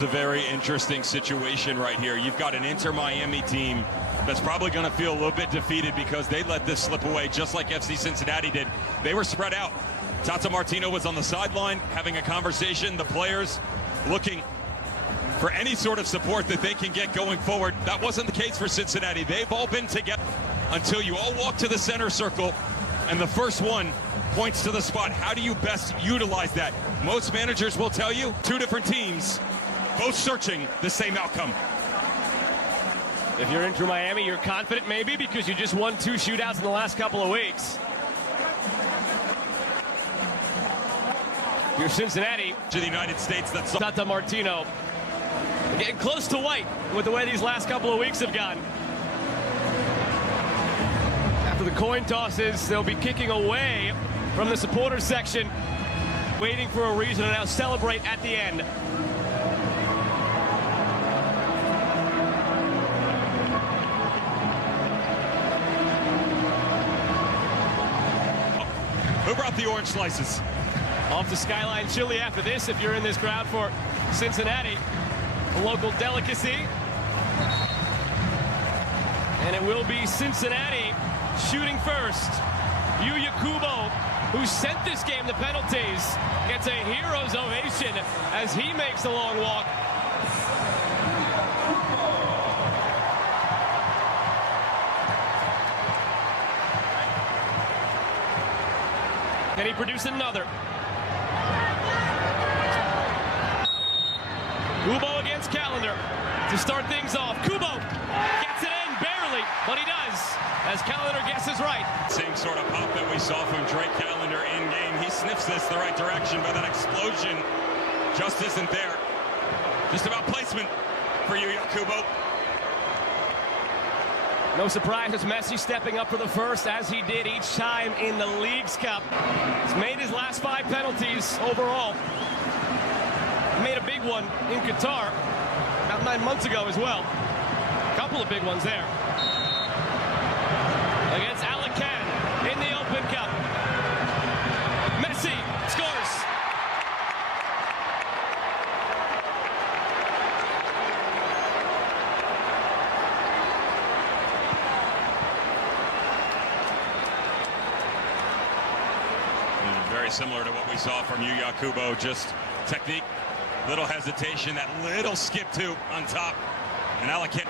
It's a very interesting situation right here. You've got an Inter Miami team that's probably going to feel a little bit defeated because they let this slip away just like FC Cincinnati did. They were spread out. Tata Martino was on the sideline having a conversation. The players looking for any sort of support that they can get going forward. That wasn't the case for Cincinnati. They've all been together until you all walk to the center circle and the first one points to the spot. How do you best utilize that? Most managers will tell you two different teams both searching the same outcome. If you're Inter Miami, you're confident maybe because you just won 2 shootouts in the last couple of weeks. You're Cincinnati. To the United States, that's Tata Martino getting close to white with the way these last couple of weeks have gone. After the coin tosses, they'll be kicking away from the supporters section, waiting for a reason to now celebrate at the end. Who brought the orange slices? Off to Skyline Chili after this, if you're in this crowd for Cincinnati, a local delicacy. And it will be Cincinnati shooting first. Yuya Kubo, who sent this game to penalties, gets a hero's ovation as he makes the long walk. Can he produce another? Kubo against Calendar to start things off. Kubo gets it in barely, but he does, as Calendar guesses right. Same sort of pop that we saw from Drake Calendar in game. He sniffs this the right direction, but that explosion just isn't there. Just about placement for you, Kubo. No surprise, it's Messi stepping up for the first, as he did each time in the Leagues Cup. He's made his last 5 penalties overall. He made a big one in Qatar about 9 months ago as well. A couple of big ones there. Against Alacan in the Open Cup. Messi scores. Very similar to what we saw from Yuya Kubo, just technique, little hesitation, that little skip too on top, and Alacan.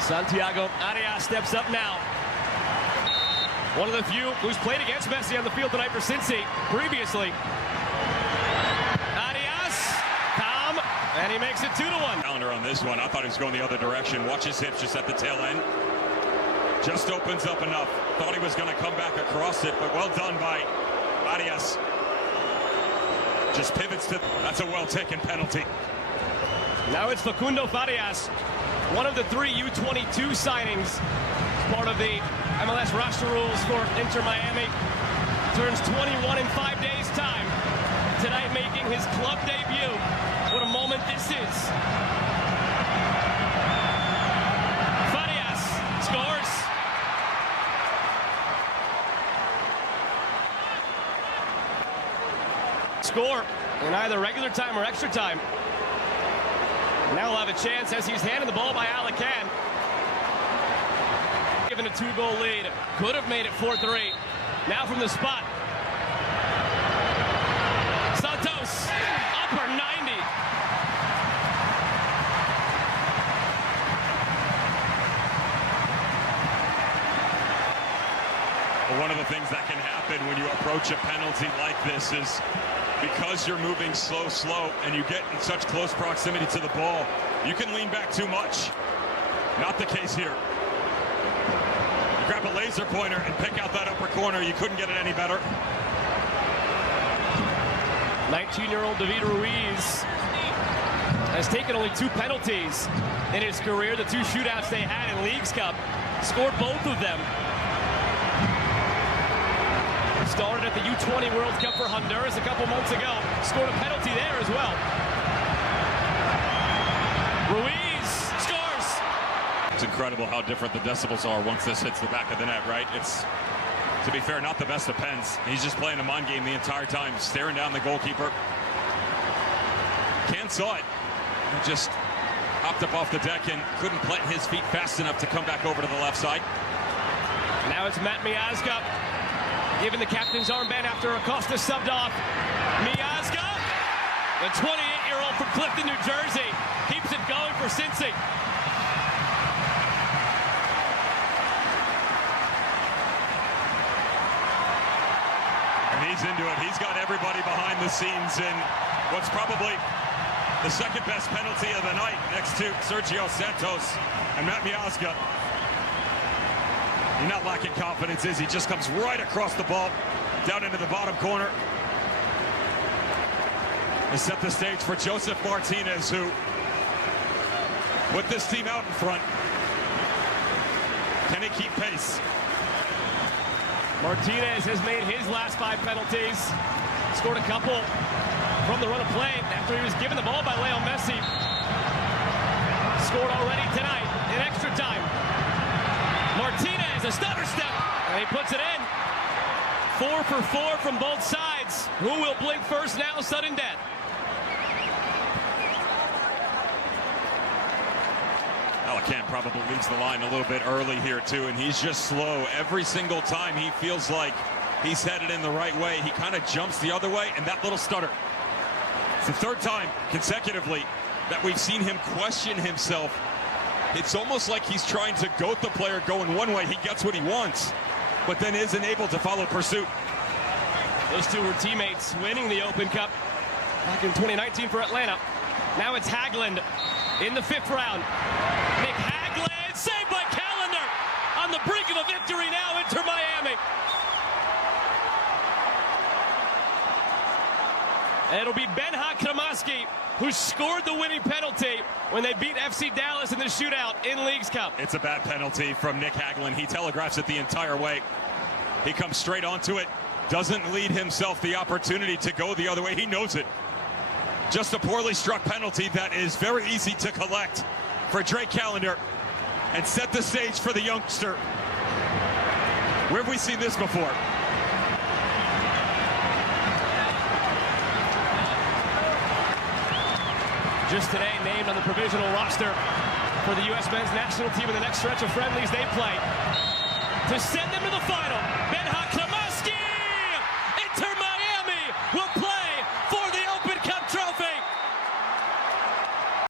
Santiago Arias steps up now. One of the few who's played against Messi on the field tonight for Cincy previously. Arias, calm, and he makes it 2-1. Calendar on this one, I thought he was going the other direction. Watch his hips just at the tail end. Just opens up enough. Thought he was going to come back across it, but well done by Arias. Just pivots to, that's a well-taken penalty. Now it's Facundo Farias, one of the 3 U22 signings, part of the MLS roster rules for Inter Miami. Turns 21 in 5 days' time. Tonight making his club debut. What a moment this is. Farias scores. Score in either regular time or extra time. Now he'll have a chance as he's handed the ball by Alacan. Given a 2-goal lead. Could have made it 4-3. Now from the spot. Santos, upper 90. Well, one of the things that can happen when you approach a penalty like this is because you're moving slow, and you get in such close proximity to the ball, you can lean back too much. Not the case here. You grab a laser pointer and pick out that upper corner. You couldn't get it any better. 19-year-old David Ruiz has taken only 2 penalties in his career. The 2 shootouts they had in Leagues Cup, scored both of them. Started at the U20 World Cup for Honduras a couple months ago. Scored a penalty there as well. Ruiz scores. It's incredible how different the decibels are once this hits the back of the net, right? It's to be fair, not the best of pens. He's just playing a mind game the entire time, staring down the goalkeeper. Can saw it. He just hopped up off the deck and couldn't plant his feet fast enough to come back over to the left side. Now it's Matt Miazga giving the captain's armband after Acosta subbed off. Miazga, the 28-year-old from Clifton, New Jersey, keeps it going for Cincy. And he's into it. He's got everybody behind the scenes in what's probably the second best penalty of the night, next to Sergio Santos and Matt Miazga. He's not lacking confidence, is he? Just comes right across the ball, down into the bottom corner. They set the stage for Joseph Martinez, who, with this team out in front, can he keep pace? Martinez has made his last 5 penalties. Scored a couple from the run of play after he was given the ball by Leo Messi. Scored already tonight in extra time. Martinez, a stutter step, and he puts it in. 4 for 4 from both sides. Who will blink first now? Sudden death. Alican probably leads the line a little bit early here too, and he's just slow. Every single time he feels like he's headed in the right way, he kind of jumps the other way, and that little stutter. It's the 3rd time consecutively that we've seen him question himself. It's almost like he's trying to goat the player going one way. He gets what he wants, but then isn't able to follow pursuit. Those two were teammates winning the Open Cup back in 2019 for Atlanta. Now it's Haglund in the 5th round. Nick Haglund, saved by Callender, on the brink of a victory now. Inter Miami. And it'll be Benha Kramaski who scored the winning penalty when they beat FC Dallas in the shootout in Leagues Cup. It's a bad penalty from Nick Haglund. He telegraphs it the entire way. He comes straight onto it, doesn't lead himself the opportunity to go the other way. He knows it. Just a poorly struck penalty that is very easy to collect for Drake Callender and set the stage for the youngster. Where have we seen this before? Just today named on the provisional roster for the U.S. men's national team in the next stretch of friendlies they play to send them to the final. Benha